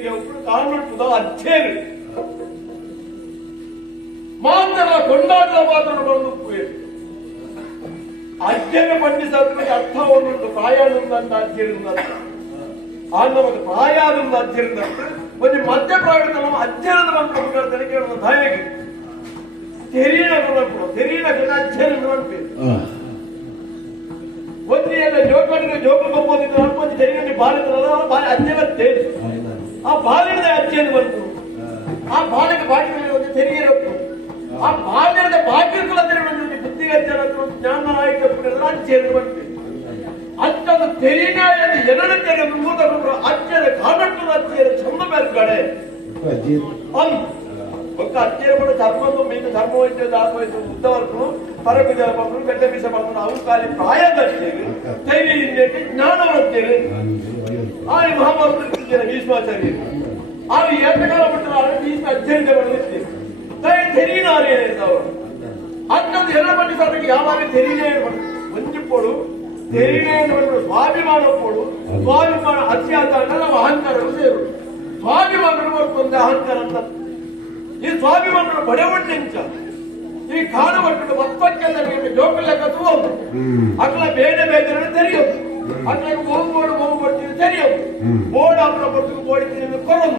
எவ்வளவு காரணம் அச்சேரு ಮಾತನ್ನ ಕೊಂಡಾಟ ಮಾತ್ರ ಬಂದು ಕುಯರು ಅಜ್ಜನ ಪಂಡಿಸಾದ್ರೆ ಅರ್ಥ ಒಂದು ಪ್ರಾಯಾಣದ ಅಂತ ಆ ನಮಗೆ ಪ್ರಾಯಾಣದ ಅಜ್ಜಿರಿಂದ ಒಂದು ಮಧ್ಯ ಪ್ರಾಯಣದ ನಮ್ಮ ಅಜ್ಜನದ ಬಂದು ತೆರಿಗೆಯನ್ನು ಧಾಯಕಿ ತೆರೀನ ಕೊಡಕ್ಕು ತೆರೀನ ಕೊಡ ಅಜ್ಜನಿಂದ ಬಂದು ಒಂದು ಜೋಕಡಿಗೆ ಜೋಕ ಕೊಪ್ಪೋದಿದ್ರೆ ಅನ್ಕೊಂಡು ತೆರಿಗೆ ಭಾರತದ ಭಾರಿ ಅಜ್ಜನ ಆ ಬಾಲಿನ ಅಜ್ಜನ ಬಂತು ಆ ಬಾಲಿಗೆ ಬಾಟಿನಲ್ಲಿ ಒಂದು ತೆರಿಗೆ ರೊಕ್ಕು ಆ ಬಾಲ್ಯದ ಬಾಕಿಗಳ ತೆರಿಗೆ ಬುದ್ಧಿಗೆ ಅಜ್ಜನ ಜ್ಞಾನ ನಾಯಕ ಅಜ್ಜನ ಬಂತು ಅಂಥದ್ದು ತೆರಿನ ಎಂದು ಎರಡು ತೆರೆದು ಮೂದಕೊಂಡು ಅಜ್ಜನ ಕಾಣಟ್ಟು ಅಜ್ಜನ ಚಂದ ಬೇರ್ಗಡೆ ಅಲ್ಲಿ ఒక అత్యర కూడా ధర్మంతో మీకు ధర్మం అయితే దాని అయితే ఉద్దవరకు పరకు జలపము గడ్డ బీసపము అవుకాలి ಅಭಿವೃದ್ಧಿಸಿದ್ದೇನೆ ಭೀಷ್ಮಾಚಾರ್ಯ ಆದ್ರೆ ಏಕಕಾಲ ಬಿಟ್ಟರೆ ಭೀಷ್ಮ ಅಜ್ಜರಿಂದ ಬಂದಿರ್ತೀನಿ ತಾಯಿ ತೆರೀನ ಅರಿಯೇನೈತೆ ಅವರು ಅಂಥದ್ದು ಎಲ್ಲ ಬಂದಿದ್ದ ಅವ್ರಿಗೆ ಯಾವಾಗ ತೆರೀನೇ ವಂಚಿಪ್ಪೋಡು ತೆರೀನೇ ಅಂತ ಸ್ವಾಭಿಮಾನ ಒಪ್ಪೋಡು ಸ್ವಾಭಿಮಾನ ಅತ್ಯಂತ ಅಂತ ನಾವು ಅಹಂಕಾರಗಳು ಸೇರು ಸ್ವಾಭಿಮಾನಗಳು ಬರ್ಕೊಂಡೆ ಅಹಂಕಾರ ಅಂತ ಈ ಸ್ವಾಭಿಮಾನಗಳು ಬಡವಣ್ಣ ಇಂಚ ಈ ಕಾಡು ಒಟ್ಟು ಒಪ್ಪಕ್ಕೆಲ್ಲ ಜೋಕುಲೆಕ್ಕ ತೂಗೋದು ಅಟ್ಲ ಬೇಡ ಬೇಡ ತೆರೆಯೋದು ಅಟ್ಲಾಗ ಹೋಗ್ಬೋದು ಹೋಗ್ಬೋದು ಬೋರ್ಡ್ ಅಪ್ರ ಬರ್ತದೆ ಬೋಡಿ ಕೊಡೋದು